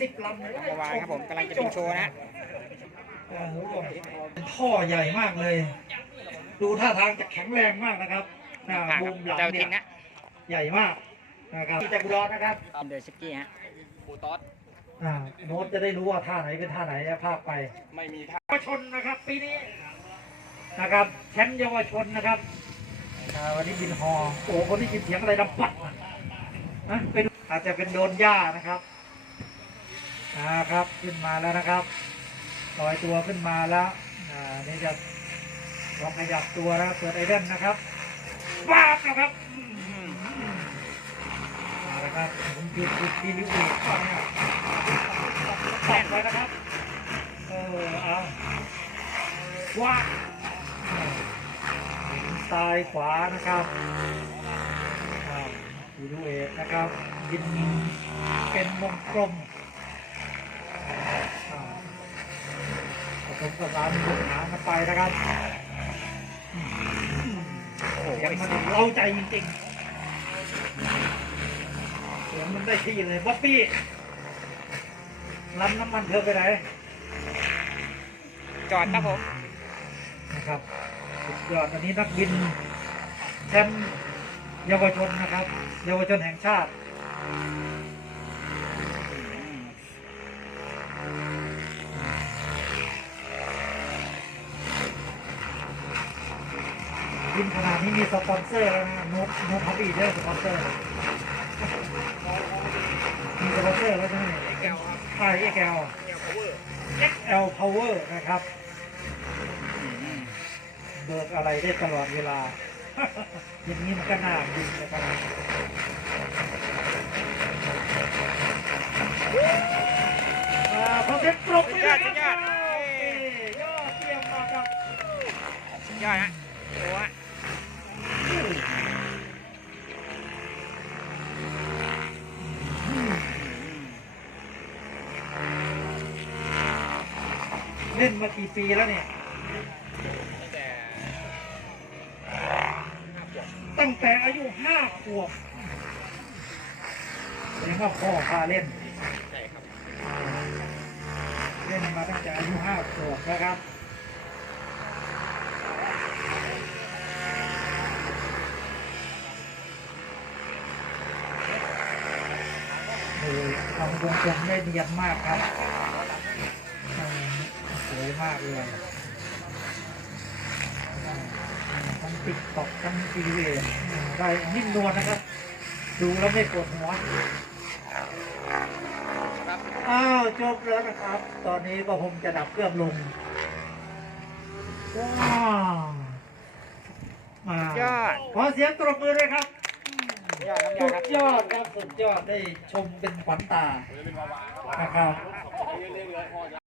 สิบลำเลยเมื่อวานครับผมกำลังจะเป็นโชว์นะฮะเออเป็นท่อใหญ่มากเลย ดูท่าทางจะแข็งแรงมากนะครับหน้าผ่านบูครับมหลังเจ้าเนี่ทิยนนะใหญ่มากนะครับที่จากอุดรนะครับอินโดสกี้ฮะอ่าโน้ตจะได้รู้ว่าท่าไหนเป็นท่าไหนภาคไป ไม่มีท่าเยาวชนนะครับ ปีนี้นะครับแชมป์เยาวชนนะครับอ่าวันนี้บินฮอโอ้คนที่ยินเสียงอะไรดังปัดอะนะเป็นอาจจะเป็นโดนหญ้านะครับ อ่าครับขึ้นมาแล้วนะครับลอยตัวขึ้นมาแล้วอ่านี่จะลองขยับตัวแล้วเปิดไอเดนนะครับว้าบนะครับอืมาแล้วครับผมหยุดหยุดทีลิวเอกก่อนเนี่ยตัดไปนะครับเออเอาว้าซ้ายขวานะครับอ่าดูดูเอกนะครับยินเป็นวงกลมอ่า ผสมผสานบนหางกันไปนะครับอืมโอ้โหเสียงมันเล้าใจจริงๆเสียงมันได้ที่เลยบ๊อบบี้ล้ำน้ำมันเธอไปไหน จอดครับผมนะครับสุดยอดอันนี้นักบินแชมป์เยาวชนนะครับ เยาวชนแห่งชาติ บินขนาดนี้มีสปอนเซอร์แล้วนะนุ๊กนุ๊กพับอีเดอร์สปอนเซอร์มีสปอนเซอร์แล้วใช่ไหมใช่เอ็กแอลเอ็กแอลพาวเวอร์นะครับ เบิกอะไรได้ตลอดเวลา อย่างนี้มันก็น่าบินนะครับอ่าขอเสียงปรบมือด้วยครับสุดยอดโอเคยอดเยี่ยมมากครับสุดยอดฮะโอ้ฮะ เล่นมากี่ปีแล้วเนี่ย ตั้งแต่อายุห้าขวบแสดงว่าพ่อพาเล่น ใช่ครับ เล่นมาตั้งแต่อายุห้าขวบนะครับโอ้ยทำวงกลมได้เนียนมากครับ มากเลยทั้งติ๊กต็อกทั้งทีวีได้นิ่มนวลนะครับ ดูแล้วไม่ปวดหัวอ้าวจบแล้วนะครับ ตอนนี้ก็คงจะดับเครื่องลงว้าวมายอดขอเสียงตบมือด้วยครับยอดครับยอสุดครับดยอดครับสุดยอดได้ชมเป็นขวัญตานะครับ